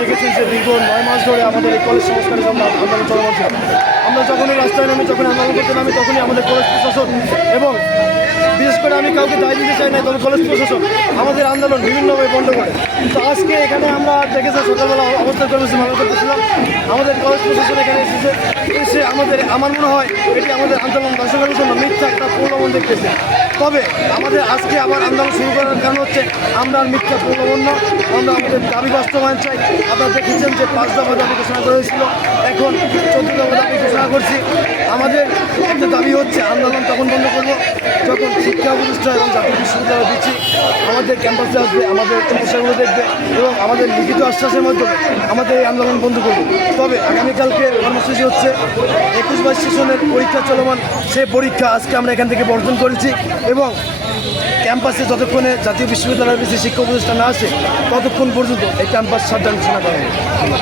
দেখেছেন যে দীর্ঘ নয় মাস ধরে আমাদের এই কলেজ সংস্কারের জন্য আন্দোলন চলমান ছিল। আমরা যখনই রাস্তায় নামি যখন আন্দোলন করতে নামি, তখনই আমাদের কলেজ প্রশাসন এবং বিশেষ করে আমি কাউকে দায় দিতে চাই না, তবে কলেজ প্রশাসন আমাদের আন্দোলন বিভিন্নভাবে বন্ধ করে। তো আজকে এখানে আমরা দেখেছি সকালবেলা অবস্থান কর্মসূচি পালন করতেছিলাম আমাদের কলেজ প্রশাসন এখানে এসেছে। এসে আমাদের, আমার মনে হয় এটি আমাদের আন্দোলন দর্শকের জন্য মিথ্যা একটা প্রলোভন দেখতেছে। তবে আমাদের আজকে আবার আন্দোলন শুরু করার কারণ হচ্ছে আমরা মিথ্যা প্রলোভন আমরা আমাদের দাবি বাস্তবায়ন চাই। আপনারা দেখেছেন যে পাঁচ দফা দাবি ঘোষণা করা হয়েছিল। এখন চোদ্দ দফা দাবি ঘোষণা করছি। আমাদের দাবি হচ্ছে, আন্দোলন তখন বন্ধ করব। যখন শিক্ষা প্রতিষ্ঠান এবং জাতীয় বিশ্ববিদ্যালয় দিচ্ছি আমাদের ক্যাম্পাসে আসবে আমাদের চিকিৎসাগুলো দেখবে এবং আমাদের লিখিত আশ্বাসের মাধ্যমে আমাদের এই আন্দোলন বন্ধ করবে। তবে আগামীকালকে কর্মসূচি হচ্ছে একুশ বাইশ সেশনের পরীক্ষা চলমান, সে পরীক্ষা আজকে আমরা এখান থেকে বর্জন করেছি এবং ক্যাম্পাসে যতক্ষণে জাতীয় বিশ্ববিদ্যালয়ের বেশি শিক্ষা প্রতিষ্ঠান না আসে, ততক্ষণ পর্যন্ত এই ক্যাম্পাস সাবধান ঘোষণা করা হবে।